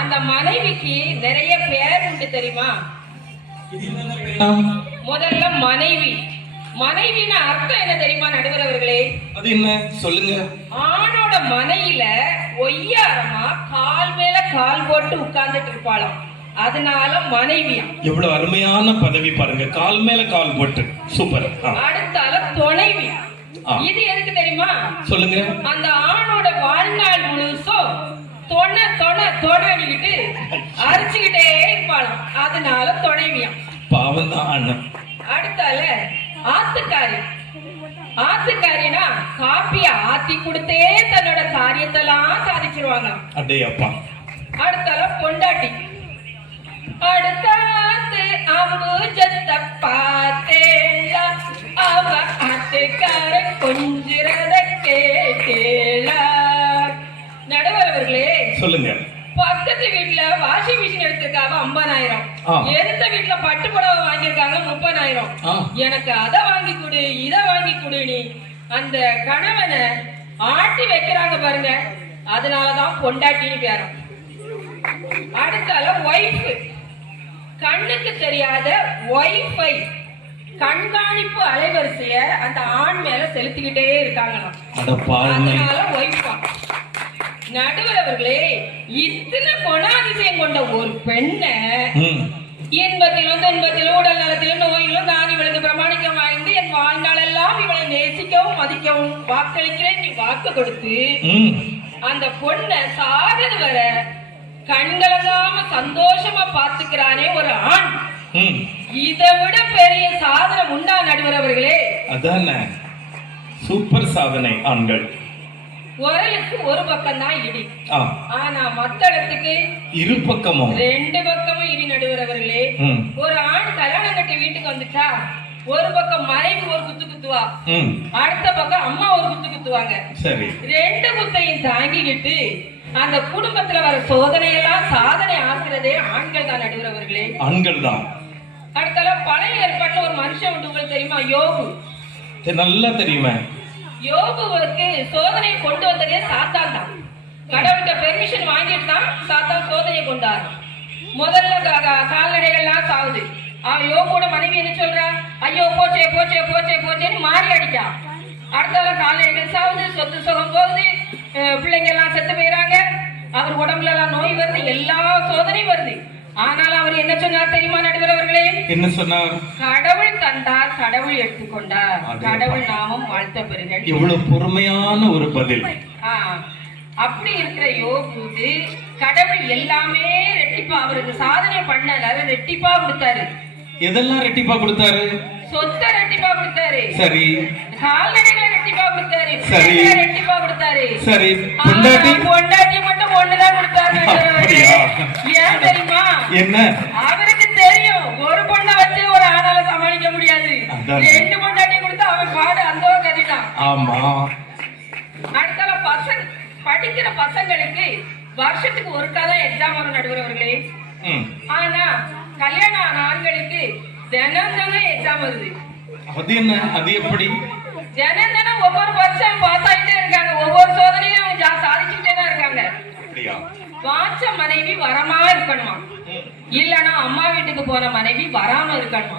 அந்த மனைவிக்கு நிறைய பேர் உண்டு தெரியுமா? முதல்ல மனைவி. மனைவின்னு அர்த்தம் என்ன தெரியுமா நடுவர் அவர்களே? அது என்ன சொல்லுங்க. ஆணோட மனையில ஒய்யாரமா கால் மேல கால் போட்டு உட்கார்ந்துட்டு இருப்பாளாம், அதனால மனைவியா. எவ்வளவு அருமையான பதவி பாருங்க, கால் மேல கால் போட்டு. சூப்பர். அடுத்தால துணைவி. இது எதுக்கு தெரியுமா? சொல்லுங்க. அந்த ஆணோட வாழ்நாள் முழுசும் தொண தொண தொணடிக்கிட்டு அரிச்சுக்கிட்டே இருப்பாளாம், அதனால துணைவியா. பாவம் தான் அண்ணன். அடுத்தால ஆத்துக்காரி. ஆத்துக்காரினா காப்பிய ஆத்தி கொடுத்தே தன்னோட காரியத்தெல்லாம் சாதிச்சிருவாங்க. அடே அப்பா. அடுத்தால பொண்டாட்டி. அடுத்தாத்து அம்புஜத்த பார்த்தேளா, அவ ஆத்துக்கார கொஞ்சிறத கேட்டேளா. நடுவர் அவர்களே சொல்லுங்க. பக்கத்து வீட்டுல வாஷிங் மிஷின் எடுத்திருக்காங்க 50,000, எதிர்த்த வீட்டுல பட்டு புடவை வாங்கியிருக்காங்க 30,000. எனக்கு அதை வாங்கி கொடு இதை வாங்கி கொடு நீ அந்த கணவனை ஆட்டி வைக்கிறாங்க பாருங்க, அதனாலதான் பொண்டாட்டின்னு பேரும். அடுத்தால ஒய்ஃப். கண்ணுக்கு தெரியாத ஒய்ஃபை கண்காணிப்பு அலைவரிசைய அந்த ஆண் மேல செலுத்திக்கிட்டே இருக்காங்களாம், அதனால ஒய்ஃபா. நடுவர் அவர்களே, இத்தனை குணாதிசயம் கொண்ட ஒரு பெண்ணை இன்பத்திலும் துன்பத்திலும் உடல் நலத்திலும் நோயிலும் நான் இவளுக்கு பிரமாணிக்கம் வாய்ந்து என் வாழ்நாளெல்லாம் இவளை நேசிக்கவும் மதிக்கவும் வாக்களிக்கிறேன் நீ வாக்கு கொடுத்து அந்த பொண்ணை சாகது வர கண்கலங்காம சந்தோஷமா பாத்துக்கிறானே ஒரு ஆண், இதை விட பெரிய சாதனை உண்டா நடுவர் அவர்களே? அதான சூப்பர் சாதனை. ஆண்கள் உரலுக்கு ஒரு பக்கம் தான் இடி, ஆனா மத்த இடத்துக்கு இரு பக்கமும் 2 பக்கமும் இடி. நடுவர் அவர்களே, ஒரு ஆண் கல்யாணம் கட்டி வீட்டுக்கு வந்துட்டா ஒரு பக்கம் மனைவி ஒரு குத்து குத்துவா, அடுத்த பக்கம் அம்மா ஒரு குத்து குத்துவாங்க. சரி, 2 குத்தையும் தாங்கிக்கிட்டு அந்த குடும்பத்துல வர சோதனையெல்லாம் சாதனை ஆக்குறதே ஆண்கள் தான் நடுவர் அவர்களே, ஆண்கள் தான். அடுத்தால பழைய ஏற்பாட்டுல ஒரு மனுஷன் உண்டு, உங்களுக்கு தெரியுமா? யோபு. நல்லா தெரியுமா? யோபுவுக்கு சோதனையை கொண்டு வந்ததே சாத்தான் தான். கடவுள்கிட்ட பெர்மிஷன் வாங்கிட்டு தான் சாத்தான் சோதனையை கொண்டார். முதல்ல கால்நடைகள்லாம் சாவுது. அவன் யோபோட மனைவி என்ன சொல்றா? ஐயோ போச்சே போச்சே போச்சே போச்சேன்னு மாறி அடிக்கா. அடுத்தால கால்நடைகள் சாவுது, சொத்து சுகம் போகுது, பிள்ளைங்க எல்லாம் செத்து போயிறாங்க, அவர் உடம்புல எல்லாம் நோய் வருது, எல்லா சோதனையும் வருது. ஆனால் அவர் என்ன சொன்னார் தெரியுமா நடுவர் அவர்களே? என்ன சொன்னார்? கடவுள் தந்தார், கடவுள் எடுத்துக்கொண்டார், கடவுள் நாமம் வாழ்த்த பெறுக. இவ்வளவு பொறுமையான ஒரு பதில். அப்படி இருக்கிற யோபுக்கு கடவுள் எல்லாமே ரெட்டிப்பா, அவருக்கு சாதனை பண்ணல ரெட்டிப்பா கொடுத்தாரு. எதெல்லாம் ரெட்டிப்பா கொடுத்தாரு? சொத்தை ரெட்டிப்பா கொடுத்தாரு. சரி. கால்நடைகளை ரெட்டிப்பா கொடுத்தாரு. சரி. ரெட்டிப்பா கொடுத்தாரு. சரி. பொண்டாட்டி மட்டும் ஒண்ணுதான் கொடுத்தாரு. ஏன் தெரியுமா? என்ன? அவருக்கு தெரியும் ஒரு பொண்ணை வச்சு ஒரு ஆணால சமாளிக்க முடியாது, 2 பொண்டாட்டி கொடுத்து அவன் பாடு அந்த கதிதான். ஆமா. அடுத்தால பசங்க படிக்கிற பசங்களுக்கு வருஷத்துக்கு ஒருக்காதான் எக்ஸாம் வரும் நடுவர் அவர்களே. ஆனா கல்யாணம் ஆன ஆண்களுக்கு தினம் தினம் எக்ஸாம் வருது. அது என்ன? அது எப்படி? தினம் தினம் ஒவ்வொரு வருஷம் பாஸ் ஆகிட்டே இருக்காங்க, ஒவ்வொரு சோதனையும் சாதிச்சுட்டே தான் இருக்காங்க. வாச்ச மனைவி வரமா இருக்கணுமா, இல்லனா அம்மா வீட்டுக்கு போன மனைவி வராம இருக்கணுமா.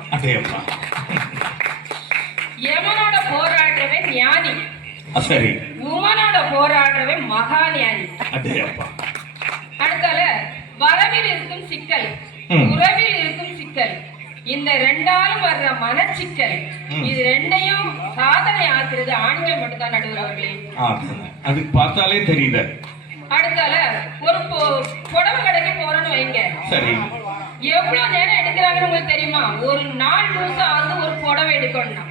யமனோட போராடுறவன் ஞானி, சரி, உமனோட போராடுறவன் மகா ஞானி. அடுத்தால வரவில் இருக்கும் சிக்கல், உறவில் இருக்கும் சிக்கல், இந்த 2ஆலும் வர்ற மனச்சிக்கல், இது 2ஐயும் சாதனை ஆக்குறது ஆண்கள் மட்டும் தான் நடுவர் அவர்களே. அது பார்த்தாலே தெரியுது. அடுத்தால ஒரு புடவை கடைக்கு போறோம்னு வைங்க, சரி, எவ்வளவு நேரம் எடுக்கிறாங்கன்னு உங்களுக்கு தெரியுமா? ஒரு நாள் முழுசா வந்து ஒரு புடவை எடுக்கணும்னா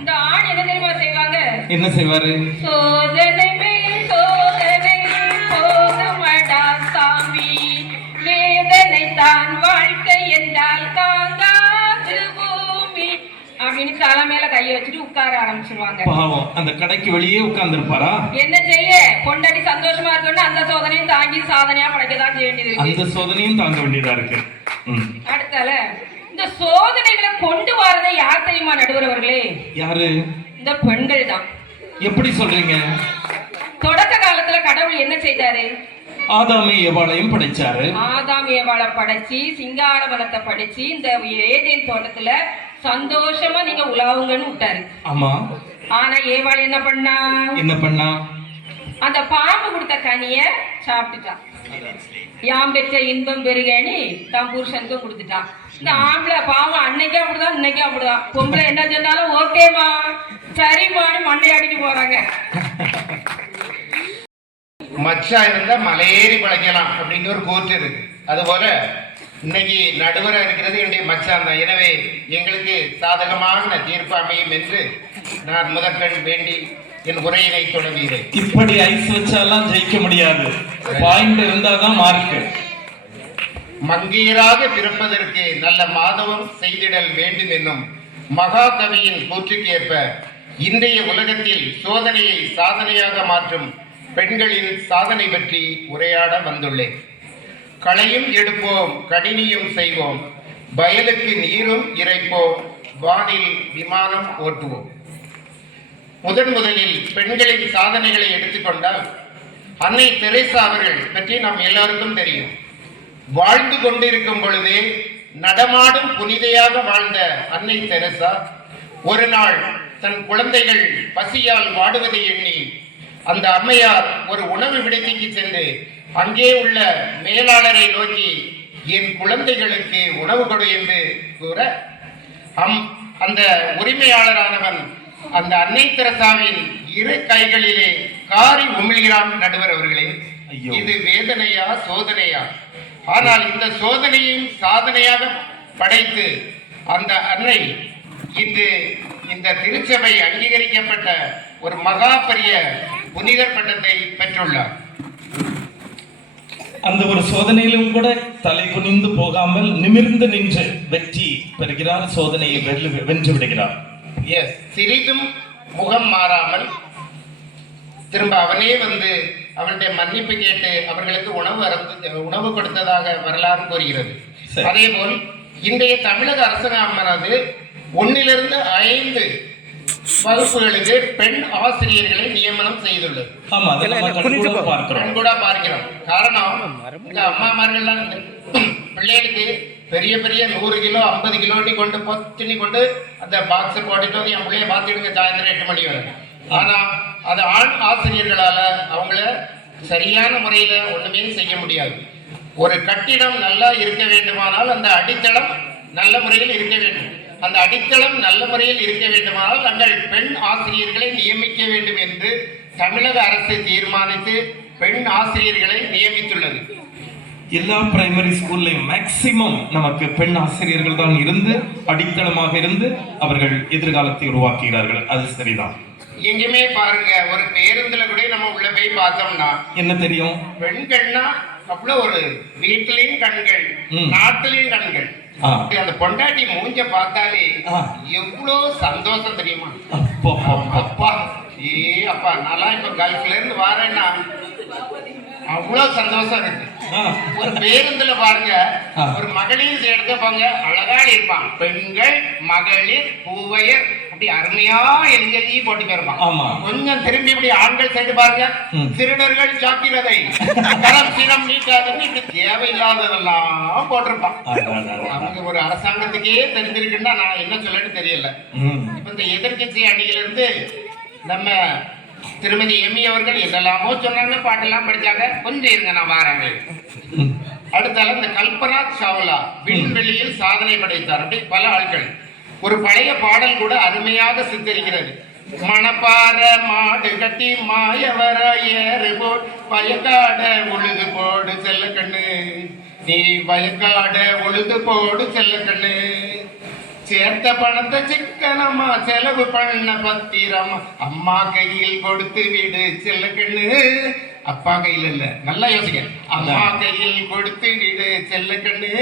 இந்த ஆண் என்ன தெரியுமா செய்வாங்க? என்ன செய்வாரு? சோதனை மேல் சோதனை போதுமடா சாமி, வேதனை தான் வாழ்க்கை என்றால் தாங்காது பூமி அப்படின்னு தலை மேல கைய வச்சுட்டு உட்கார ஆரம்பிச்சிருவாங்க. பாவம், அந்த கடைக்கு வெளியே உட்கார்ந்து இருப்பாரா? என்ன செய்ய, பொண்டாட்டி சந்தோஷமா இருக்கணும், அந்த சோதனையும் தாங்கி சாதனையா படைக்கதான் செய்ய வேண்டியது இருக்கு. அந்த சோதனையும் தாங்க வேண்டியதா இருக்கு. அடுத்தால இந்த சோதனைகளை கொண்டு வரதை யார் தெரியுமா நடுவர் அவர்களே? யாரு? இந்த பெண்கள் தான். எப்படி சொல்றீங்க? தொடக்க காலத்துல கடவுள் என்ன செய்தாரு? ஆதாமை ஏவாளையும் படைச்சாரு. ஆதாம் ஏவாளை படைச்சு சிங்காரவனத்தை படிச்சு இந்த ஏதேன் தோட்டத்துல சந்தோஷமா நீங்க உலாவுங்கன்னு விட்டாரு. ஆமா. ஆனா ஏவாள் என்ன பண்ணா? அந்த பாம்பு கொடுத்த கனிய சாப்பிட்டுட்டான். யாம் பெற்ற இன்பம் பெருகேன்னு தான் புருஷனுக்கு கொடுத்துட்டான். இந்த ஆம்பளை பாவம் அன்னைக்கே அப்படிதான் இன்னைக்கே அப்படிதான். பொம்பளை என்ன சொன்னாலும் ஓகேமா சரிமான்னு மண்டையாடிட்டு போறாங்க. மச்சா இருந்தா மலையேறி பழைக்கலாம் அப்படின்னு ஒரு கூற்று இருக்கு. அதுபோல இன்னைக்கு நடுவராக இருக்கிறது என்னுடைய மச்சான் தான். எனவே எங்களுக்கு சாதகமான தீர்ப்பு அமையும் என்று நான் முதற்கண் வேண்டி என் உரையினை தொடங்குகிறேன். இப்படி ஐஸ் வச்சாலாம் ஜெயிக்க முடியாது. பாயிண்ட் இருந்தாதான் மார்க். மங்கையராக பிறப்பதற்கு நல்ல மாதவம் செய்திடல் வேண்டும் என்னும் மகாகவியின் கூற்றுக்கேற்ப இன்றைய உலகத்தில் சோதனையை சாதனையாக மாற்றும் பெண்களின் சாதனை பற்றி உரையாட வந்துள்ளேன். களையும் எடுப்போம், கடினியும் செய்வோம், வயலுக்கு நீரும் இறைப்போம், வானில் விமானம் ஓட்டுவோம். முதலில் பெண்களின் சாதனைகளை எடுத்துக்கொண்டால் அன்னை தெரேசா அவர்கள் பற்றி நாம் எல்லாருக்கும் தெரியும். வாழ்ந்து கொண்டிருக்கும் பொழுதே நடமாடும் புனிதையாக வாழ்ந்த அன்னை தெரேசா ஒரு நாள் தன் குழந்தைகள் பசியால் வாடுவதை எண்ணி அந்த அம்மையார் ஒரு உணவு விடுதிக்கு சென்று அங்கே உள்ள மேலாளரை நோக்கி என் குழந்தைகளுக்கு உணவு கொடு என்று கூற அந்த உரிமையாளரானவன் அந்த அன்னை தெரசாவின் இரு கைகளிலே காரி உமிழ்கிறான். நடுவர் அவர்களே, இது வேதனையா சோதனையா? ஆனால் இந்த சோதனையும் சாதனையாக படைத்து அந்த அன்னை இன்று இந்த திருச்சபை அங்கீகரிக்கப்பட்ட ஒரு மகா பெரிய புனிதர் பட்டத்தை பெற்றுள்ளார். அந்த ஒரு சோதனையிலும் கூட தலை குனிந்து போகாமல் நிமிர்ந்து நின்று வெற்றி பெறுகிறார். சோதனையை வென்று விடுகிறார். எஸ், சிறிதும் முகம் மாறாமல் திரும்ப அவனே வந்து அவனுடைய மன்னிப்பு கேட்டு அவர்களுக்கு உணவு கொடுத்ததாக வரலாறு கூறுகிறது. அதே போல் இன்றைய தமிழக அரசாங்கமானது 1 to 5 வகுப்புகளுக்கு பெண் ஆசிரியர்களை நியமனம் செய்துள்ளது. கூட பார்க்கிறோம். காரணம், இந்த அம்மாமார்கள்லாம் பிள்ளைகளுக்கு பெரிய பெரிய 100 கிலோ 50 கிலோ கொண்டு பொத்தினி கொண்டு அந்த பாக்ஸை போட்டுட்டு வந்து என் பிள்ளைய பார்த்துடுங்க சாயந்தரம் 8 மணி வரை. ஆனா அது ஆண் ஆசிரியர்களால அவங்கள சரியான முறையில ஒண்ணுமே செய்ய முடியாது. ஒரு கட்டிடம் நல்லா இருக்க வேண்டுமானால் அந்த அடித்தளம் நல்ல முறையில் இருக்க வேண்டும். அந்த அடித்தளம் நல்ல முறையில் இருக்க வேண்டுமானால் நாங்கள் பெண் ஆசிரியர்களை நியமிக்க வேண்டும் என்று தமிழக அரசு தீர்மானித்து பெண் ஆசிரியர்களை நியமித்துள்ளது. எல்லா பிரைமரி ஸ்கூல்லையும் மேக்சிமம் நமக்கு பெண் ஆசிரியர்கள் தான் இருந்து அடித்தளமாக இருந்து அவர்கள் எதிர்காலத்தை உருவாக்குகிறார்கள். அது சரிதான். எங்கேயுமே பாருங்க, ஒரு பேருந்துல கூட நம்ம உள்ள போய் பார்த்தோம்னா என்ன தெரியும்? பெண்கள்னா அவ்வளவு ஒரு வீட்டிலையும் கண்கள், நாட்டிலையும் கண்கள். அந்த பொண்டாட்டி மூஞ்ச பார்த்தாலே எவ்வளவு சந்தோஷம் தெரியுமா? அப்பா அப்பா நல்லா இப்ப கல்ஃப்ல இருந்து வரேன்னா அவ்வளவு சந்தோஷம் இருக்கு. ஒரு பேருந்துல பாருங்க, ஒரு மகளிர் எடுக்க போங்க, அழகா இருப்பான். பெண்கள், மகளிர், பூவையர் அப்படி அருமையா எழுதி போட்டு போயிருப்பான். கொஞ்சம் திரும்பி இப்படி ஆண்கள் சைடு பாருங்க, திருடர்கள் ஜாக்கிரதை, கரம் சிரம் நீட்டாதுன்னு இப்படி தேவையில்லாததெல்லாம் போட்டிருப்பான். அவங்க ஒரு அரசாங்கத்துக்கே தெரிஞ்சிருக்குன்னா நான் என்ன சொல்லன்னு தெரியல. இப்ப இந்த எதிர்கட்சி அணியிலிருந்து நம்ம திருமதி எம்மி அவர்கள் என்னெல்லாமோ சொன்னாங்க, பாட்டெல்லாம் படிச்சாங்க. கொஞ்சம் இருங்க, நான் வரேன். அடுத்தால இந்த கல்பனா சாவ்லா விண்வெளியில் சாதனை படைத்தார். அப்படி பல ஆட்கள். ஒரு பழைய பாடல் கூட அருமையாக சித்தரிக்கிறது. மணப்பாற மாடு கட்டி மாயவர ஏறு போட் வயக்காட உழுது போடு செல்ல கண்ணு, நீ வயக்காட உழுது போடு செல்ல கண்ணு, சேர்த்த பணத்தை சிக்கனமா செலவு பண்ண பத்திரமா, அம்மா கையில் கொடுத்து விடு செல்ல கண்ணு. அப்பா கையில் இல்ல, நல்லா யோசிக்க. அம்மா கையில் கொடுத்து விடு செல்ல கண்ணு,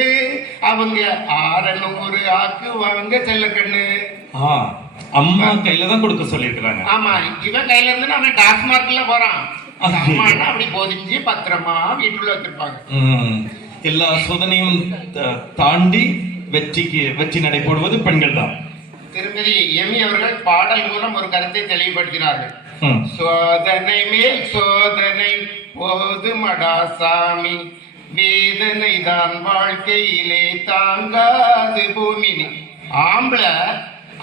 அவங்க 600 ஆக்குவாங்க செல்ல கண்ணு. அம்மா கையில தான் கொடுக்க சொல்லிருக்காங்க. ஆமா, இவன் கையில இருந்து அவன் டாஸ்மார்க்ல போறான். அம்மானா அப்படி போதிஞ்சு பத்திரமா வீட்டுள்ள வச்சிருப்பாங்க. எல்லா சோதனையும் தாண்டி வெற்றி நடைபோடுவது பெண்கள் தான். திருமதி எமி அவர்கள் பாடல் மூலம் ஒரு கருத்தை தெளிவுபடுத்தினார்கள். சோதனை மேல் சோதனை போதுமடா சாமி, வேதனை தான் வாழ்க்கையிலே தாங்காது பூமி. ஆம்பளை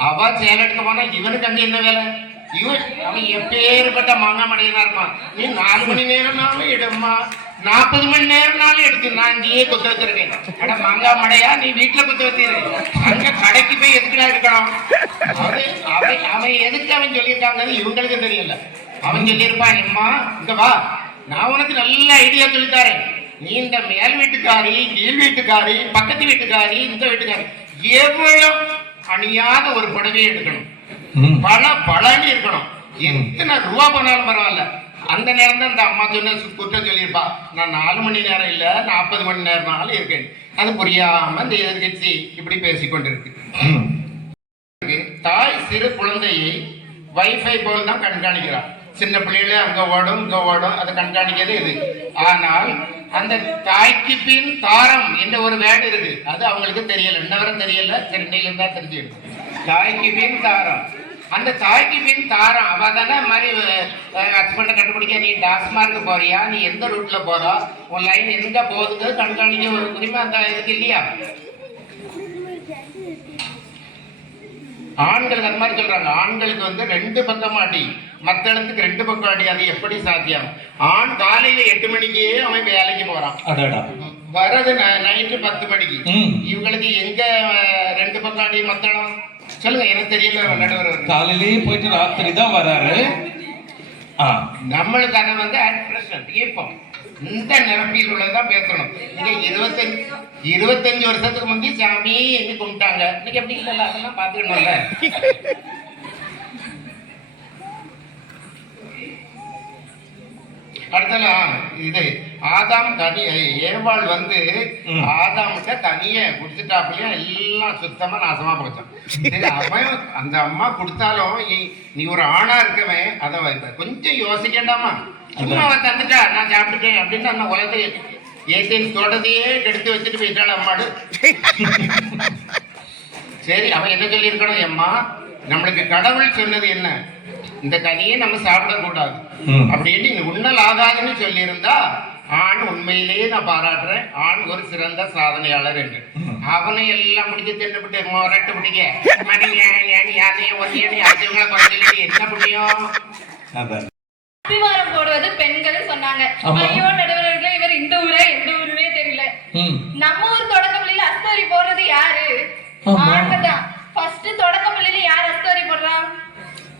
அவ சேலை எடுக்க போனா இவனுக்கு அங்க என்ன வேலை? அவன் எப்பேற்பட்ட மாங்கா மடையனா இருப்பான். நீ 4 மணி நேரம்னாலும் எடுமா, 40 மணி நேரம்னாலும் எடுத்து நான் இங்கேயே குத்த வச்சிருக்கேன். அட மாங்கா மடையா, நீ வீட்டுல குத்த வச்சிரு, அங்க கடைக்கு போய் எதுக்குடா இருக்கணும்? அவன் எதுக்கு அவன் சொல்லியிருக்காங்கன்னு இவங்களுக்கு தெரியல. அவன் சொல்லியிருப்பான், அம்மா இங்க வா, நான் உனக்கு நல்ல ஐடியா சொல்லித்தாரேன். நீ இந்த மேல் வீட்டுக்காரி, கீழ் வீட்டுக்காரி, பக்கத்து வீட்டுக்காரி, இந்த வீட்டுக்காரி எவ்வளவு அணியாத ஒரு புடவையை எடுக்கணும், பழனி இருக்கணும், எத்தனை ரூபா போனாலும் பரவாயில்ல. அந்த நேரம் தான் இந்த அம்மா சொன்ன குற்றம் சொல்லியிருப்பா, நான் 4 மணி நேரம் இல்ல 40 மணி நேரம்னாலும் இருக்கேன். அது புரியாம இந்த எதிர்கட்சி இப்படி பேசிக்கொண்டிருக்கு. தாய் சிறு குழந்தையை வைஃபை போல் தான் கண்காணிக்கிறார். சின்ன பிள்ளைகளே அங்க ஓடும் இங்க ஓடும், அதை கண்காணிக்கிறது இது. ஆனால் அந்த தாய்க்கு பின் தாரம் என்ற ஒரு வேர்டு இருக்கு, அது அவங்களுக்கு தெரியல, இன்னவரும் தெரியல, சென்னையில இருந்தா தெரிஞ்சுக்கணும். தாய்க்கு பின் தாரம், அந்த தாய்க்கு பின் தாரம் அவ தானே மாதிரி ஹஸ்பண்டை கண்டுபிடிக்க, நீ டாஸ்மார்க்கு போறியா, நீ எந்த ரூட்ல போறா, உன் லைன் எங்க போகுது கண்காணிக்க ஒரு உரிமை அந்த இதுக்கு இல்லையா? ஆண்கள் அந்த மாதிரி சொல்றாங்க, ஆண்களுக்கு வந்து 2 பக்கம் அடி, மத்த இடத்துக்கு 2 பக்கம் அடி. அது எப்படி சாத்தியம்? ஆண் காலையில 8 மணிக்கே அவன் வேலைக்கு போறான், வர்றது நைட்டு 10 மணிக்கு. இவங்களுக்கு எங்க 2 பக்கம் அடி மத்த இடம் சொல்லுங்க, எனக்கு தெரியல. நடுவர் காலையிலேயே போயிட்டு ராத்திரி தான் வராரு. நம்மளுக்கு அதை வந்து அட் பிரசன்ட் இப்போ இந்த நிரம்பியில் உள்ளதான் பேசணும். இங்க 25 வருஷத்துக்கு முந்தி சாமி எங்க கும்பிட்டாங்க, இன்னைக்கு எப்படி இல்ல, அதெல்லாம் பாத்துக்கணும்ல. அடுத்தலாம் இது ஆதாம் கனி, ஏவாள் வந்து ஆதாம்கிட்ட தனிய குடிச்சுட்டாப்பிலையும் எல்லாம் சுத்தமா நாசமா போச்சான். சரி, அவன் அந்த அம்மா கொடுத்தாலும் நீ ஒரு ஆணா இருக்கவன் அதை கொஞ்சம் யோசிக்கண்டாமா? சும்மா அவன் தந்துட்டா நான் சாப்பிட்டுட்டேன் அப்படின்னு அந்த உலகத்தை ஏத்தின் தோட்டத்தையே எடுத்து வச்சுட்டு போயிட்டாள் அம்மாடு. சரி, அவன் என்ன சொல்லியிருக்கணும்? அம்மா நம்மளுக்கு கடவுள் சொன்னது என்ன, இந்த கனியை நம்ம சாப்பிடக்கூடாது அப்படின்னு நீங்க உண்ணல் ஆகாதுன்னு சொல்லியிருந்தா, ஆண் உண்மையிலேயே நான் பாராட்டுறேன், ஆண் ஒரு சிறந்த சாதனையாளர் என்று. அவனை எல்லாம் முடிச்சு தின்னுபிட்டு மொரட்டு பிடிக்க என்ன புண்ணியம்? அஸ்திவாரம் போடுவது பெண்கள் சொன்னாங்க. ஐயோ நடுவர்களே, இவர் இந்த ஊரே எந்த ஊருமே தெரியல. நம்ம ஊர் தொடக்க பள்ளியில அஸ்தரி போடுறது யாரு? ஆண்கள் தான். ஃபர்ஸ்ட் தொடக்க பள்ளியில யார் அஸ்தரி போடுறா?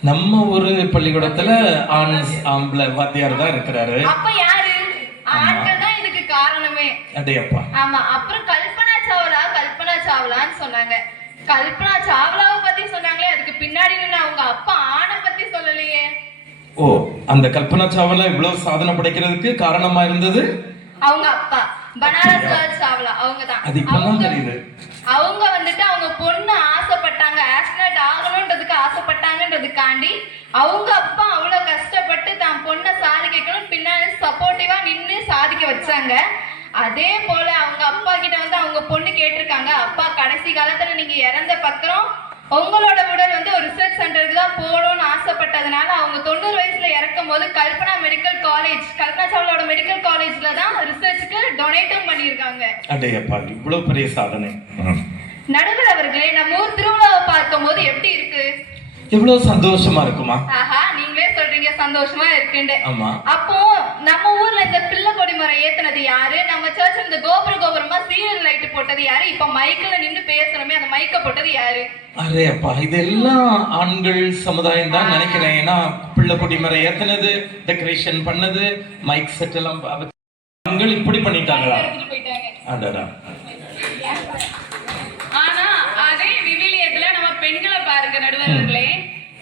நம்ம ஒரு பள்ளிக்கூடத்துல ஆம்பளை வாத்தியார் தான் இருக்கிறாரு. அப்ப யாரு? ஆண்கள் தான் இதுக்கு காரணமே. அடேப்பா. ஆமா. அப்புறம் கல்பனா சாவ்லான்னு சொன்னாங்க. கல்பனா சாவ்லாவை பத்தி சொன்னாங்களே, அதுக்கு பின்னாடி அவங்க அப்பா ஆணை பத்தி சொல்லலையே. ஓ, அந்த கல்பனா சாவ்லா இவ்வளவு சாதனை படைக்கிறதுக்கு காரணமா இருந்தது அவங்க அப்பா பனாரஸ் கேர்ள்ஸ் சாவ்லா. அவங்க தான். அது இப்பதான் தெரியுது. அவங்க வந்துட்டு அவங்க பொண்ணு ஆசைப்பட்டாங்க, ஆஸ்ட்ரோனட் ஆகணும்ன்றதுக்கு ஆசைப்பட்டாங்கன்றதுக்காண்டி அவங்க அப்பா அவ்வளவு கஷ்டப்பட்டு தான் பொண்ணை சாதிக்கணும் பின்னாடி சப்போர்ட்டிவா நின்று சாதிக்க வச்சாங்க. அதே போல அவங்க அப்பா கிட்ட வந்து அவங்க பொண்ணு கேட்டிருக்காங்க, அப்பா கடைசி காலத்துல நீங்க இறந்த பக்கம் உங்களோட உடல் வந்து ஒரு ரிசர்ச் சென்டருக்கு தான் போகணும்னு ஆசைப்பட்டதுனால அவங்க 90 வயசுல இறக்கும் போது கல்பனா சாவ்லாவோட மெடிக்கல் காலேஜ்ல தான் ரிசர்ச்சுக்கு டொனேட்டும் பண்ணியிருக்காங்க. அடேப்பா, இவ்வளவு பெரிய சாதனை. நடுவர் அவர்களே, நம்ம ஊர் திருவிழாவை பார்க்கும் போது எப்படி இருக்கு? எவ்வளவு சந்தோஷமா இருக்குமா? ஆஹா, நீங்களே சொல்றீங்க சந்தோஷமா இருக்குன்னு. அப்போ நம்ம ஊர்ல இந்த பிள்ளை கொடி மரம் ஏத்துனது யாரு? நம்ம சர்ச்ல இந்த கோபுரமா சீரியல் லைட் போட்டது யாரு? இப்ப மைக்ல நின்று பேசுறோமே, அந்த மைக்க போட்டது யாரு? அரே அப்பா, இதெல்லாம் ஆண்கள் சமுதாயம் தான் நினைக்கிறேன். ஏன்னா பிள்ளை கொடி மரம் ஏத்துனது, டெக்கரேஷன் பண்ணது, மைக் செட் எல்லாம் ஆண்கள் இப்படி பண்ணிட்டாங்களா? அடடா. ஆனா அதே விவிலியத்துல நம்ம பெண்களை பாருங்க நடுவர்களே,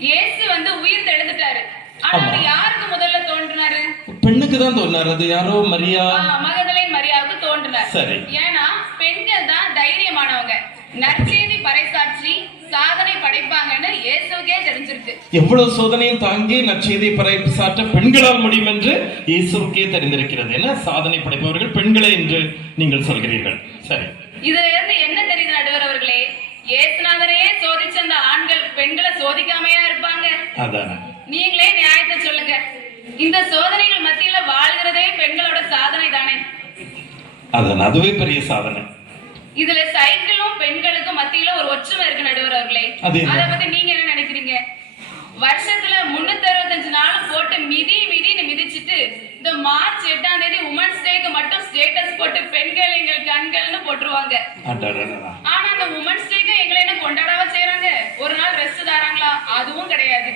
இயேசு வந்து உயிர் தெழுந்துட்டாரு. ஆனா அவர் யாருக்கு முதல்ல தோன்றினாரு? பெண்ணுக்கு தான் தோன்றினாரு. அது யாரோ மரியா, மகதலேன் மரியாவுக்கு தோன்றினார். சரி. ஏன்னா பெண்கள் தான் தைரியமானவங்க, நற்செய்தி பறைசாற்றி சாதனை படைப்பாங்கன்னு இயேசுக்கே தெரிஞ்சிருக்கு. எவ்வளவு சோதனையும் தாங்கி நற்செய்தி பறைசாற்ற பெண்களால் முடியும் என்று இயேசுக்கே தெரிந்திருக்கிறது. என்ன சாதனை படைப்பவர்கள் பெண்களே என்று நீங்கள் சொல்கிறீர்கள். சரி, இதுல இருந்து என்ன தெரியுது நடுவர் அவர்களே? இயேசுநாதரையே சோதிச்ச அந்த ஆண்கள் பெண்களை சோதிக்காமையா இருப்பாங்க? அதான. நீங்களே நியாயத்தை சொல்லுங்க. இந்த சோதனைகள் மத்தியில வாழ்கிறதே பெண்களோட சாதனை தானே. அதுவே பெரிய சாதனை. இதுல சைக்கிளும் பெண்களுக்கும் மத்தியில ஒரு ஒற்றுமை இருக்கு நடுவர் அவர்களே. அத பத்தி நீங்க என்ன நினைக்கிறீங்க? வருஷத்துல 365 நாளும் போட்டு மிதின்னு மிதிச்சிட்டு இந்த மார்ச் 8ஆம் தேதி உமன்ஸ் டேக்கு மட்டும் ஸ்டேட்டஸ் போட்டு பெண்கள் எங்கள் கண்கள்னு போட்டுருவாங்க. ஆனா அந்த உமன்ஸ் டேக்கு எங்களை என்ன கொண்டாடவா செய்யறாங்க? ஒரு நாள் ரெஸ்ட் தராங்களா? அதுவும் கிடையாது.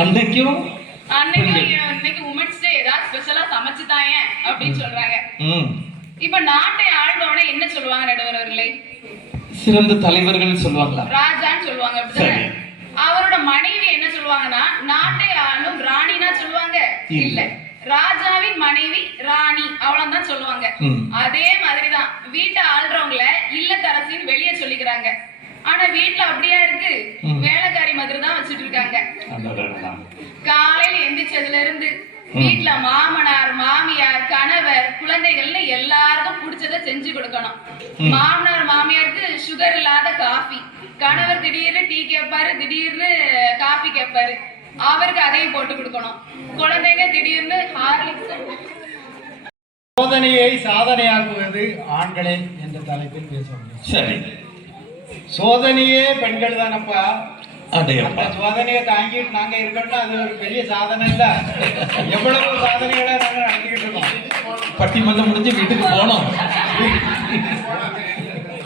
அன்னைக்கு உமன்ஸ் டே ஏதாவது ஸ்பெஷலா சமைச்சு தாங்க அப்படின்னு சொல்றாங்க. இப்ப நாட்டை ஆள்பவனை என்ன சொல்லுவாங்க நடுவர் அவர்களே? சிறந்த தலைவர்கள் சொல்லுவாங்களா? ராஜான்னு சொல்லுவாங்க. அப்படித்தானே? அவரோட மனைவி என்ன சொல்லுவாங்கன்னா நாட்டை ஆளும் ராணினா சொல்லுவாங்க. இல்ல, ராஜாவின் மனைவி ராணி அவ்வளவுதான் சொல்லுவாங்க. அதே மாதிரிதான் வீட்டை ஆள்றவங்கள இல்லத்தரசின்னு வெளியே சொல்லிக்கிறாங்க. ஆனா வீட்டுல அப்படியா இருக்கு? வேலைக்காரி மாதிரி தான் வச்சுட்டு இருக்காங்க. காலையில எந்திரிச்சதுல இருந்து வீட்டுல மாமனார் மாமியார் கணவர் குழந்தைகள்னு எல்லாருக்கும் பிடிச்சத செஞ்சு கொடுக்கணும். மாமனார் மாமியாருக்கு சுகர் இல்லாத காஃபி, கணவர் திடீர்னு டீ கேட்பாரு, திடீர்னு காஃபி கேட்பாரு, அவருக்கு அதையும் போட்டு கொடுக்கணும். குழந்தைங்க திடீர்னு ஹார்லிக்ஸ். சோதனையை சாதனையாக்குவது ஆண்களே என்ற தலைப்பில் பேசுவோம். சரி, சோதனையே பெண்கள் தானப்பா. அந்த சோதனையை தாங்கிட்டு நாங்க இருக்கோம்னா அது ஒரு பெரிய சாதனை இல்ல. எவ்வளவு சாதனைகளை நாங்க நடத்திக்கிட்டு இருக்கோம். பட்டிமன்றம் முடிஞ்சு வீட்டுக்கு போனோம்.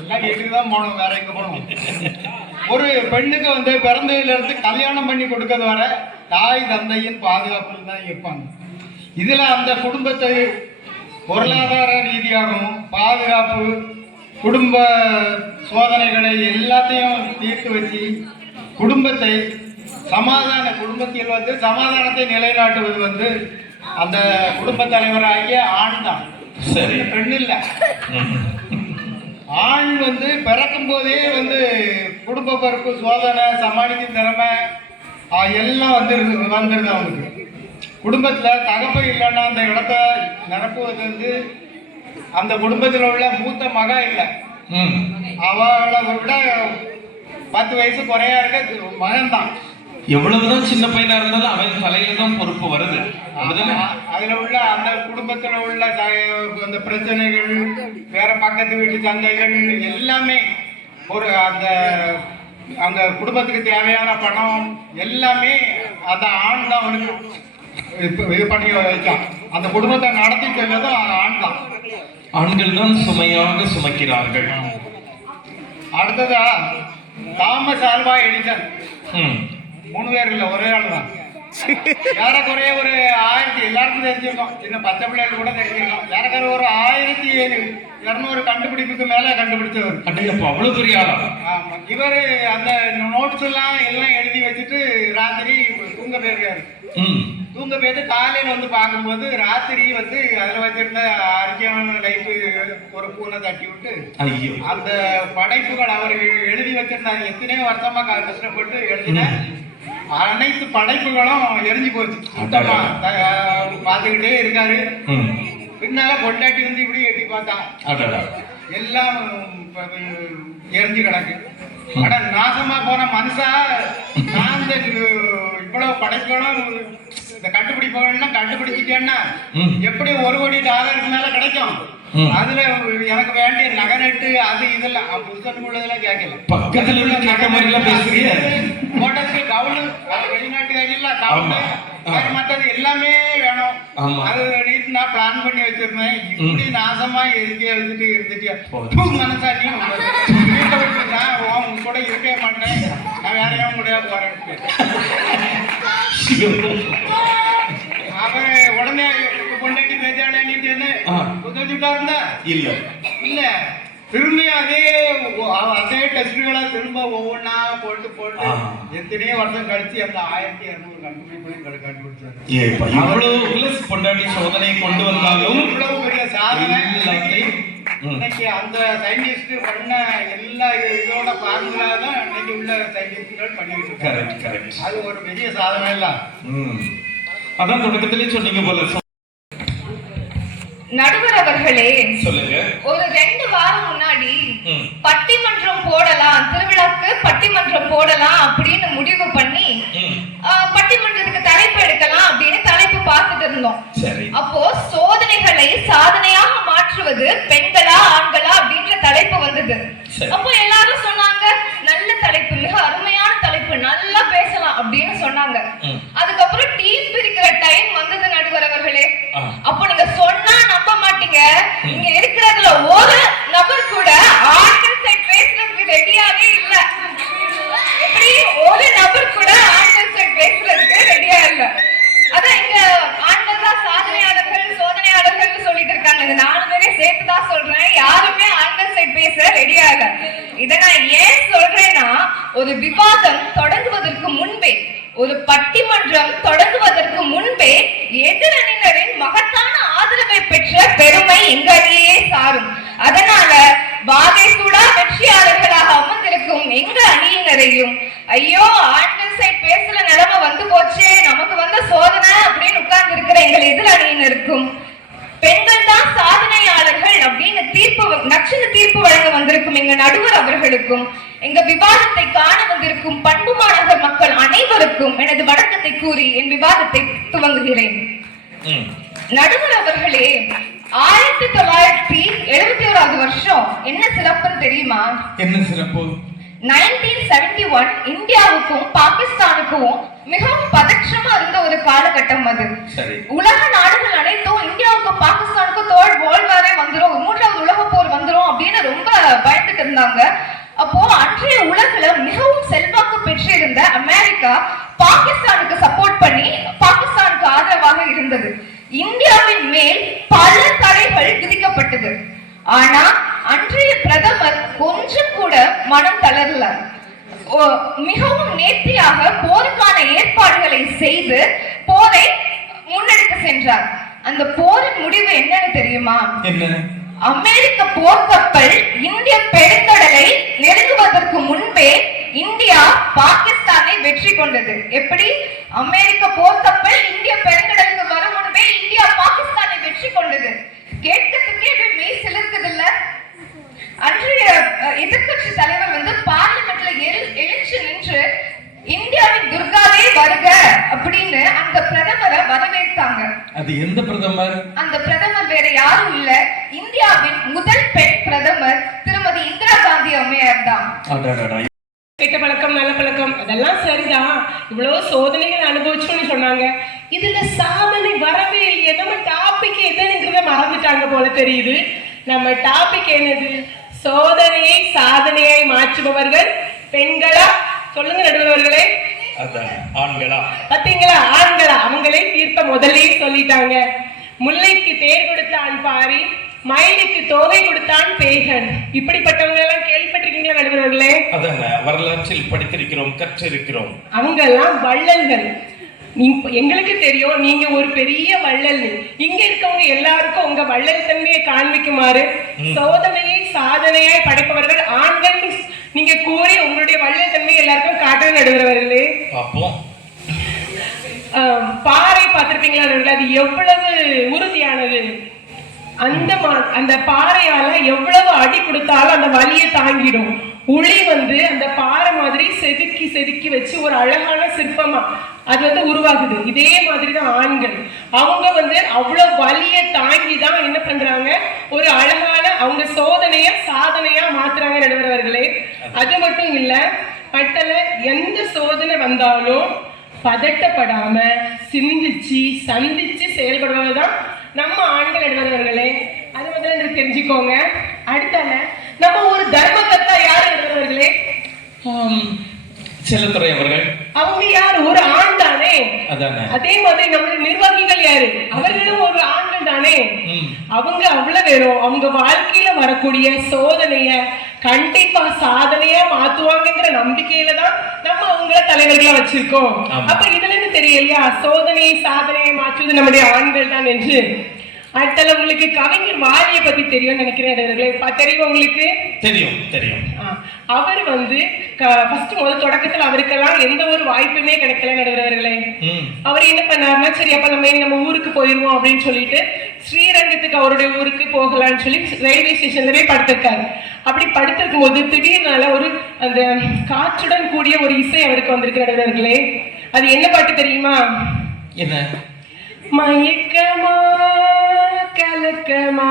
எல்லாம் வீட்டுக்கு தான் போனோம், வேற எங்க போனோம். ஒரு பெண்ணுக்கு பிறந்ததுல இருந்து கல்யாணம் பண்ணி கொடுக்கறது வர தாய் தந்தையின் பாதுகாப்பில் தான் இருப்பாங்க. இதுல அந்த குடும்பத்தை பொருளாதார ரீதியாகவும் பாதுகாப்பு, குடும்ப சோதனைகளை எல்லாத்தையும் தீர்த்து வச்சு குடும்பத்தை குடும்பத்தில் சமாதானத்தை நிலைநாட்டுவது அந்த குடும்ப தலைவராகிய ஆண் தான். சரி, பெண் இல்ல. ஆண் பிறக்கும் போதே குடும்ப பொறுப்பு, சோதனை, சமாளிக்கும் திறமை எல்லாம் வந்துருது அவனுக்கு. குடும்பத்துல தகப்ப இல்லைன்னா அந்த இடத்தை நிரப்புவது அந்த குடும்பத்தில் உள்ள மூத்த மகா இல்லை, அவளை விட 10 வயசு குறையா இருக்க மகன் தான். எவ்வளவுதான் சின்ன பையனா இருந்தாலும் அவன் தலையில தான் பொறுப்பு வருது. அதுல உள்ள அந்த குடும்பத்துல உள்ள அந்த பிரச்சனைகள், வேற பக்கத்து வீட்டு சந்தைகள் எல்லாமே ஒரு அந்த குடும்பத்துக்கு தேவையான பணம் எல்லாமே அந்த ஆண் தான் அவனுக்கு இது பண்ணி வைச்சான். அந்த குடும்பத்தை நடத்தி செல்லதும் ஆண் தான். ஆண்கள் தான் சுமையாக சுமக்கிறார்கள். அடுத்ததா தாமஸ் ஆல்வா எடிசன். 3 பேர் இல்ல, ஒரே ஆள் தான். ஏறக்குறைய ஒரு 1000 எல்லாருக்கும் தெரிஞ்சிருக்கோம், சின்ன பச்சை பிள்ளைகள் கூட தெரிஞ்சிருக்கோம். ஏறக்குறைய ஒரு 1200 கண்டுபிடிப்புக்கு மேல கண்டுபிடிச்சவர். அவ்வளவு பெரிய ஆளா? ஆமா. இவரு அந்த நோட்ஸ் எல்லாம் எழுதி வச்சுட்டு ராத்திரி தூங்க போயிருக்காரு. தூங்க போயிட்டு காலையில பார்க்கும்போது ராத்திரி அதுல வச்சிருந்த அறிக்கையான லைஃப் ஒரு பூனை தட்டி விட்டு அந்த படைப்புகள் அவர்கள் எழுதி வச்சிருந்தாங்க. எத்தனையோ வருஷமா கஷ்டப்பட்டு எழுதின அனைத்து படைப்புகளும் எரிஞ்சு போச்சு. சுத்தமா பார்த்துக்கிட்டே இருக்காரு. பின்னால கொண்டாட்டி இப்படி எட்டி பார்த்தா எல்லாம் எரிஞ்சு கிடக்கு. அட நாசமா போன மனுஷா, நான் இவ்வளவு படைப்புகளும் இந்த கண்டுபிடிப்புகள்லாம் கண்டுபிடிச்சிட்டேன்னா எப்படி $1 கோடி மேல கிடைக்கும்? அதுல எனக்கு வேண்டிய நகரட்டு அது இதெல்லாம் புத்தகம் உள்ளதெல்லாம் கேட்கல. பக்கத்துல உள்ள கேட்க மாதிரி எல்லாம் பேசுறீங்க. போட்டதுக்கு கவுளு, வெளிநாட்டுக்காரெல்லாம் கவுளு, மற்றது எல்லாமே வேணும். அது நான் பிளான் பண்ணி வச்சிருந்தேன். இப்படி நாசமா எரிக்கைய வச்சுட்டு இருந்துட்டு மனசாட்டியும் வீட்டை விட்டு நான் உங்க கூட இருக்கவே மாட்டேன், நான் வேறையும் கூட போறேன். அவன் உடனே கொண்டாட்டி பேச்சாடிட்டு புத்தச்சுட்டா இருந்தா இல்ல இல்ல திரும்பி அதே டெஸ்ட்களை திரும்ப ஒவ்வொன்னா போட்டு எத்தனையோ வருஷம் கழிச்சு அந்த 1200 கண்டுபிடிப்பையும் கண்டுபிடிச்சாரு. பொண்டாட்டி சோதனை கொண்டு வந்தாலும் இவ்வளவு பெரிய சாதனை. இன்னைக்கு அந்த சயின்டிஸ்ட் பண்ண எல்லா இதோட பார்முலா தான் இன்னைக்கு உள்ள சயின்டிஸ்டுகள் பண்ணிட்டு இருக்காரு. அது ஒரு பெரிய சாதனை இல்ல. அதான் தொடக்கத்திலே சொன்னீங்க போல. நடுவர் அவர்களே, சொல்லுங்க. ஒரு 2 வாரம் முன்னாடி பட்டிமன்றம் போடலாம், திருவிழாக்கு பட்டிமன்றம் போடலாம் அப்படின்னு முடிவு பண்ணி இருக்கிறதுல ஒரு நபர் கூட ஆண்கள் சைட் பேசுறதுக்கு ரெடியாவே இல்ல. எப்படி ஒரு நபர் கூட ஆண்கள் சைட் பேசுறதுக்கு ரெடியா இல்ல. அதான் இங்க ஆண்கள் தான் சாதனையாளர்கள் சோதனையாளர்கள் சொல்லிட்டு இருக்காங்க. இது 4 பேரே சேர்த்துதான் சொல்றேன். யாருமே ஆண்கள் சைட் பேச ரெடியா இல்ல. இத நான் ஏன் சொல்றேன்னா, ஒரு விவாதம் தொடங்குவதற்கு முன்பே, ஒரு பட்டிமன்றம் தொடங்குவதற்கு முன்பே எதிரணியினரின் மகத்தான ஆதரவை பெற்ற பெருமை எங்க அணியே சாரும். அதனால வாகைசூடா வெற்றியாளர்களாக அமர்ந்திருக்கும் எங்க அணியினரையும், ஐயோ ஆண்கள் சைட் பேசுற நிலைமை வந்து போச்சே, நமக்கு வந்த சோதனை அப்படின்னு உட்கார்ந்து இருக்கிற எங்கள் எதிர் அணியினருக்கும், பெண்கள் தான் சாதனையாளர்கள் அப்படின்னு நச்சுன்னு தீர்ப்பு வழங்க வந்திருக்கும் எங்க நடுவர் அவர்களுக்கும், எங்க விவாதத்தை காண வந்திருக்கும் பண்பு மாநகர் மக்கள் அனைவருக்கும் எனது வணக்கத்தை கூறி என் விவாதத்தை துவங்குகிறேன். நடுவர் அவர்களே, 1971 வருஷம் என்ன சிறப்புன்னு தெரியுமா? என்ன சிறப்பு? 1971 இந்தியாவுக்கும் பாகிஸ்தானுக்கும் மிகவும் பதற்றமா இருந்த ஒரு காலகட்டம் அது. உலக நாடுகள் அனைத்தும் இந்தியாவுக்கும் பாகிஸ்தானுக்கும் தோல் வாரே வந்துரும், 3வது உலக போர் வந்துரும் அப்படின்னு ரொம்ப பயந்துட்டு இருந்தாங்க. அப்போ அன்றைய உலகில மிகவும் செல்வாக்கு பெற்றிருந்த அமெரிக்கா பாகிஸ்தானுக்கு சப்போர்ட் பண்ணி பாகிஸ்தானுக்கு ஆதரவாக இருந்தது. இந்தியாவின் மேல் பல தடைகள் விதிக்கப்பட்டது. ஆனா அன்றைய பிரதமர் கொஞ்சம் கூட மனம் தளரல. மிகவும் நேர்த்தியாக போருக்கான ஏற்பாடுகளை செய்து போரை முன்னெடுத்து சென்றார். அந்த போரின் முடிவு என்னன்னு தெரியுமா? அமெரிக்க போர்க்கப்பல் இந்திய பெருங்கடலை நெருங்குவதற்கு முன்பே இந்தியா பாகிஸ்தானை வெற்றி கொண்டது. எப்படி? அமெரிக்க போர்க்கப்பல் இந்திய பெருங்கடலுக்கு வரும் முன்பே இந்தியா பாகிஸ்தானை வெற்றி கொண்டது. கேட்கறதுக்கே மெய் சிலிர்க்குது இல்ல? அன்றைய எதிர்கட்சி தலைவர் வந்து பார்லிமெண்ட்ல எழுச்சி நின்று இந்தியாவின் துர்காவே வருக அப்படின்னு அந்த பிரதமரை வரவேற்றாங்க. அது எந்த பிரதமர்? அந்த பிரதமர் வேற யாரும் இல்ல, இந்தியாவின் முதல் பெண் பிரதமர் திருமதி இந்திரா காந்தி அம்மையார் தான். கெட்ட பழக்கம் நல்ல பழக்கம் அதெல்லாம் சரிதான், இவ்வளவு சோதனைகள் அனுபவிச்சோம்னு சொன்னாங்க. இதுல சாதனை வரவே இல்லையே. நம்ம டாபிக் எதுங்கிறத மறந்துட்டாங்க போல தெரியுது. நம்ம டாபிக் என்னது? சோதனையை சாதனையாய் மாற்றுபவர்கள் பெண்களா? சொல்லுங்க நடுவர்களே. ஆண்களா? பாத்தீங்களா, ஆண்களா? அவங்களே தீர்ப்ப முதலே சொல்லிட்டாங்க. முல்லைக்கு தேர் கொடுத்தான் பாரி, மயிலுக்கு தோகை கொடுத்தான் பேகன். இப்படிப்பட்டவங்க எல்லாம் கேள்விப்பட்டிருக்கீங்களா நடுவர்களே? அதான வரலாற்றில் படித்திருக்கிறோம், கற்றிருக்கிறோம். அவங்க எல்லாம் வள்ளல்கள். எங்களுக்கு தெரியும் நீங்க ஒரு பெரிய வள்ளல். இங்க இருக்கவங்க எல்லாருக்கும் உங்க வள்ளல் தன்மையை காண்பிக்குமாறு சோதனையை சாதனையாய் படைப்பவர்கள் ஆண்கள் நீங்க கூறி உங்களுடைய வள்ளல் தன்மையை எல்லாருக்கும் காட்ட நடுவர்களே. பாறை பார்த்திருப்பீங்களா? அது எவ்வளவு உறுதியானது. அந்த பாறையால எவ்வளவு அடி கொடுத்தாலும் அந்த வலியை தாங்கிடும். உளி வந்து அந்த பாறை மாதிரி செதுக்கி செதுக்கி வச்சு ஒரு அழகான சிற்பமா அது வந்து உருவாகுது. இதே மாதிரிதான் ஆண்கள். அவங்க வந்து அவ்வளவு வலியை தாங்கிதான் என்ன பண்றாங்க, ஒரு அழகான அவங்க சோதனைய சாதனையா மாத்துறாங்க நடுவர்களே. அது மட்டும் இல்ல, பட்டல எந்த சோதனை வந்தாலும் பதட்டப்படாம சிந்திச்சு சந்திச்சு செயல்படுவதுதான் நம்ம ஆண்கள் நடுவர்களே. அது முதல்ல தெரிஞ்சுக்கோங்க. அடுத்தால நம்ம ஒரு தர்மகர்த்தா யாரு நடுவர்களே? செல்லத்துறை அவர்கள். அவங்க யாரு? ஒரு ஆண் தானே. அதே மாதிரி நம்மளுடைய நிர்வாகிகள் யாரு? அவர்களும் ஒரு ஆண்கள் தானே. அவங்க அவ்வளவு வேணும். அவங்க வாழ்க்கையில வரக்கூடிய சோதனைய கண்டிப்பா சாதனையா மாத்துவாங்கிற நம்பிக்கையில தான் நம்ம அவங்கள தலைவர்களா வச்சிருக்கோம். அப்ப இதுல இருந்து தெரியலையா, சோதனையை சாதனையை மாற்றுவது நம்முடைய ஆண்கள் தான் என்று. அடுத்தல உங்களுக்கு கவிஞர் வாலியை பத்தி தெரியும் நினைக்கிறேன். தெரியும் உங்களுக்கு? தெரியும் தெரியும். அவர் வந்து முதல் தொடக்கத்துல அவருக்கெல்லாம் எந்த ஒரு வாய்ப்புமே கிடைக்கல நடுவர்களே. அவர் என்ன பண்ணாருன்னா, சரி அப்ப நம்ம ஊருக்கு போயிருவோம் அப்படின்னு சொல்லிட்டு ஸ்ரீரங்கத்துக்கு அவருடைய ஊருக்கு போகலான்னு சொல்லி ரயில்வே ஸ்டேஷன்லவே படுத்திருக்காரு. அப்படி படுத்திருக்கும் போது திடீர்னால ஒரு அந்த காற்றுடன் கூடிய ஒரு இசை அவருக்கு வந்திருக்கு நடுவர்களே. அது என்ன பாட்டு தெரியுமா? என்ன? மயக்கமா கலக்கமா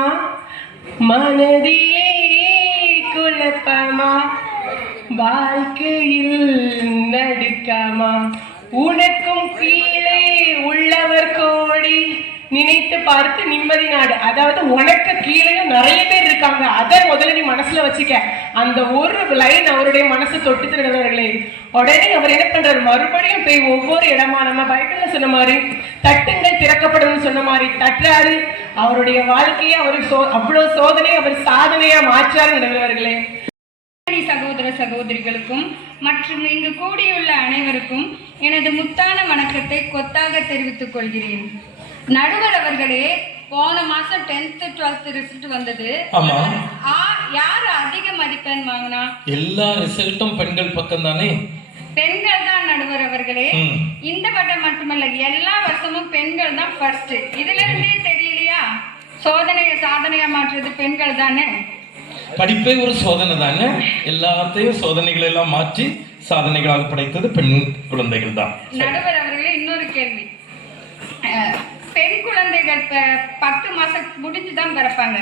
மனதிலே குழப்பமா வாழ்க்கையில் நடுக்கமா உனக்கும் கீழே உள்ளவர் கோடி நினைத்து பார்த்து நிம்மதி நாடு. அதாவது உனக்கு கீழேயும் நிறைய பேர் இருக்காங்க, அதை முதல்ல நீ மனசுல வச்சுக்க. அந்த ஒரு லைன் அவருடைய மனசு தொட்டு திருநவர்களே. உடனே அவர் என்ன பண்றாரு, மறுபடியும் போய் ஒவ்வொரு இடமா நம்ம பைபிள்ல சொன்ன மாதிரி தட்டுங்கள் திறக்கப்படும் சொன்ன மாதிரி தட்டுறாரு. அவருடைய வாழ்க்கையை அவர் அவ்வளவு சோதனை அவர் சாதனையா மாற்றாரு நடுவர்களே. சகோதர சகோதரிகளுக்கும் மற்றும் இங்கு கூடியுள்ள அனைவருக்கும் எனது முத்தான வணக்கத்தை கொத்தாக தெரிவித்துக் கொள்கிறேன். நடுவர் அவர்களே, போன மாசம் 10th 12th ரிசல்ட் வந்தது. யார் அதிக மதிப்பெண் வாங்கினா? எல்லா ரிசல்ட்டும் பெண்கள் பக்கம் தானே? பெண்கள் தான் நடுவர் அவர்களே. இந்த வட்டம் மட்டுமல்ல, எல்லா வருஷமும் பெண்கள் தான் ஃபர்ஸ்ட். இதுல இருந்தே தெரியலையா சோதனையை சாதனையா மாற்றுறது பெண்கள் தானே? படிப்பே ஒரு சோதனை தானே. எல்லாத்தையும் சோதனைகள் எல்லாம் மாற்றி சாதனைகளாக படைத்தது பெண் குழந்தைகள் தான். நடுவர் அவர்களே, இன்னொரு கேள்வி. பெண் குழந்தைகள் 10 மாசம் முடிஞ்சுதான் பிறப்பாங்க.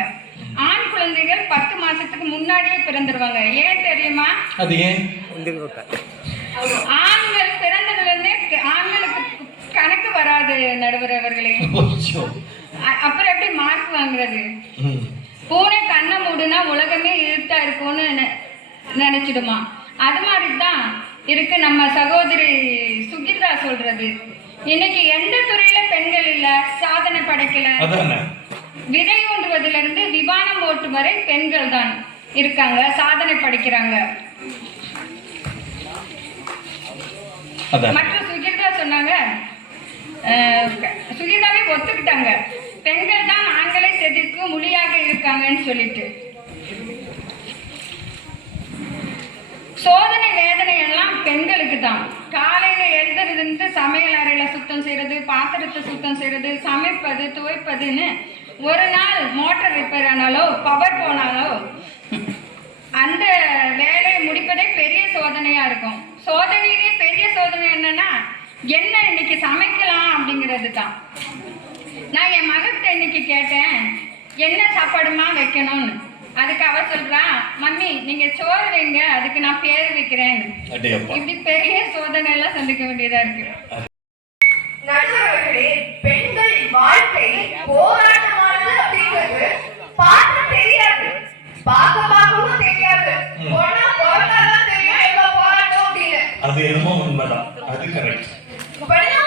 ஆண் குழந்தைகள் 10 மாசத்துக்கு முன்னாடியே பிறந்துருவாங்க. ஏன் தெரியுமா? அது ஏன்? ஆண்கள் பிறந்ததுல இருந்தே ஆண்களுக்கு கணக்கு வராது நடுவர் அவர்களே. அப்புறம் எப்படி மார்க் வாங்குறது? பூனை கண்ணை மூடுனா உலகமே இருட்டா இருக்கும்னு நினைச்சிடுமா? அது மாதிரிதான் இருக்கு நம்ம சகோதரி சுகிதா சொல்றது. இன்னைக்கு எந்த துறையில பெண்கள் இல்ல, சாதனை படைக்கல. விதை ஊன்றுவதிலிருந்து இருந்து விமானம் ஓட்டும் வரை பெண்கள் தான் இருக்காங்க, சாதனை படைக்கிறாங்க. மற்ற சுகிதா சொன்னாங்க, சுகிதாவே ஒத்துக்கிட்டாங்க, பெண்கள் தான் ஆண்களை செதுக்கும் மொழியாக இருக்காங்கன்னு சொல்லிட்டு. சோதனை வேதனை எல்லாம் பெண்களுக்கு தான். காலையில எழுதுறதுன்னு சமையல் அறையில சுத்தம் செய்யறது, பாத்திரத்தை சுத்தம் செய்யறது, சமைப்பது, துவைப்பதுன்னு ஒரு நாள் மோட்டார் ரிப்பேர் ஆனாலோ பவர் போனாலோ அந்த வேலையை முடிப்பதே பெரிய சோதனையா இருக்கும். சோதனையிலேயே பெரிய சோதனை என்னன்னா, என்ன இன்னைக்கு சமைக்கலாம் அப்படிங்கிறது தான். நான் என் மகன்கிட்ட இன்னைக்கு கேட்டேன், என்ன சாப்பாடுமா வைக்கணும்னு. அதுக்கு அவ சொல்றா, மம்மி நீங்க சோறு வைங்க, அதுக்கு நான் பேர் வைக்கிறேன். இப்படி பெரிய சோதனை எல்லாம் சந்திக்க வேண்டியதா இருக்கு. நடுவர்களே, பெண்கள் வாழ்க்கை போராட்டமானது அப்படிங்கிறது பார்க்க தெரியாது, பார்க்கவும் தெரியாது. போனா போராட்டம் தெரியும், எவ்வளவு போராட்டம் அப்படின்னு. அது என்னமோ உண்மைதான், அது கரெக்ட்.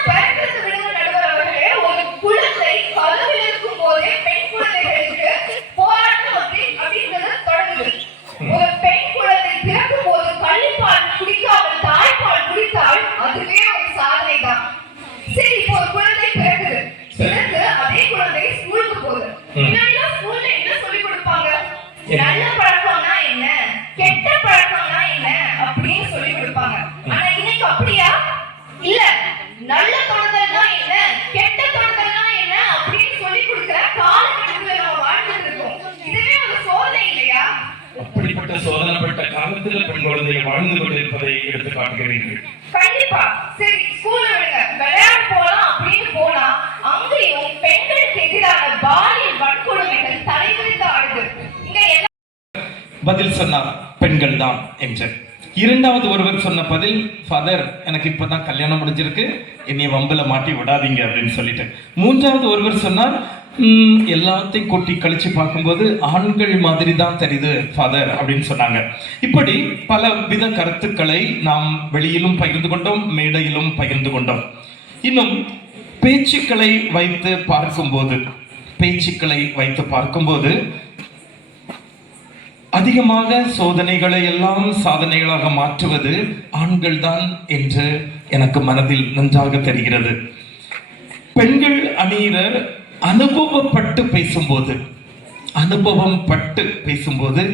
பறக்கிறது விடுங்க நடுவர் அவர்களே. ஒரு குழந்தை கருவில் இருக்கும் போதே பெண் குழந்தைகளுக்கு போராட்டம் அப்படிங்கிறது தொடங்குது. ஒரு பெண் குழந்தை பிறக்கும் போது கள்ளிப்பால் குடிக்காமல் தாய்ப்பால் குடித்தால் அதுவே ஒரு சாதனை தான். சரி, இப்போ ஒரு குழந்தை பிறகுது, பிறகு அதே குழந்தை ஸ்கூலுக்கு போகுது. முன்னாடிலாம் ஸ்கூல்ல என்ன சொல்லி கொடுப்பாங்க? நல்ல பழக்கம்னா என்ன, கெட்ட பழக்கம்னா என்ன அப்படின்னு சொல்லி கொடுப்பாங்க. ஆனா இன்னைக்கு அப்படியா? இல்ல, நல்ல தொடர்தல்னா என்ன, கெட்ட தொடர்தல்னா என்ன அப்படின்னு சொல்லி கொடுக்கிற காலகட்டத்துல நம்ம வாழ்ந்துட்டு இருக்கோம். இதுவே ஒரு சோதனை இல்லையா? அப்படிப்பட்ட சோதனைப்பட்ட காலத்துல பெண் குழந்தைகள் வாழ்ந்து கொண்டிருப்பதை எடுத்து காட்டுகிறீர்கள். கண்டிப்பா. சரி, ஸ்கூல்ல விடுங்க, விளையாட போலாம் அப்படின்னு போனா அங்கேயும் பெண்களுக்கு எதிரான பாலியல் வன்கொடுமைகள் தலைவிரித்து ஆடுது. இங்க பதில் சொன்னார் பெண்கள் தான் என்று. இரண்டாவது ஒருவர் சொன்ன பதில், ஃபாதர் எனக்கு இப்பதான் கல்யாணம் முடிஞ்சிருக்கு, என்னைய வம்புல மாட்டி விடாதீங்க அப்படின்னு சொல்லிட்டு. மூன்றாவது ஒருவர் சொன்னார், எல்லாத்தையும் கொட்டி கழிச்சு பார்க்கும்போது ஆண்கள் மாதிரி தான் தெரியுது ஃபாதர் அப்படின்னு சொன்னாங்க. இப்படி பல வித கருத்துக்களை நாம் வெளியிலும் பகிர்ந்து கொண்டோம், மேடையிலும் பகிர்ந்து கொண்டோம். இன்னும் பேச்சுக்களை வைத்து பார்க்கும்போது அதிகமாக சோதனைகளை எல்லாம் சாதனைகளாக மாற்றுவது ஆண்கள் தான் என்று எனக்கு மனதில் நன்றாக தெரிகிறது. பெண்கள் அணியினர் அனுபவம் பட்டு பேசும்போது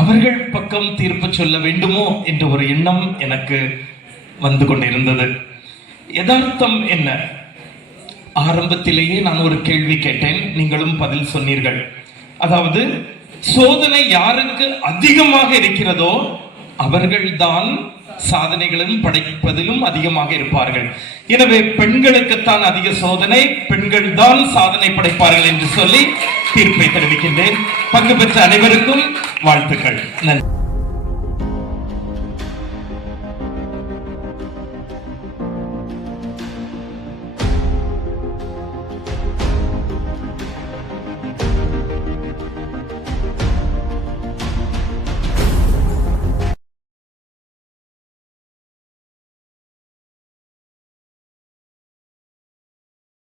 அவர்கள் பக்கம் தீர்ப்பு சொல்ல வேண்டுமோ என்ற ஒரு எண்ணம் எனக்கு வந்து கொண்டிருந்தது. யதார்த்தம் என்ன? ஆரம்பத்திலேயே நான் ஒரு கேள்வி கேட்டேன், நீங்களும் பதில் சொன்னீர்கள். அதாவது சோதனை யாருக்கு அதிகமாக இருக்கிறதோ அவர்கள்தான் சாதனைகளும் படைப்பதிலும் அதிகமாக இருப்பார்கள். எனவே பெண்களுக்குத்தான் அதிக சோதனை, பெண்கள் தான் சாதனை படைப்பார்கள் என்று சொல்லி தீர்ப்பை தெரிவிக்கின்றேன். பங்கு பெற்ற அனைவருக்கும் வாழ்த்துக்கள். நன்றி.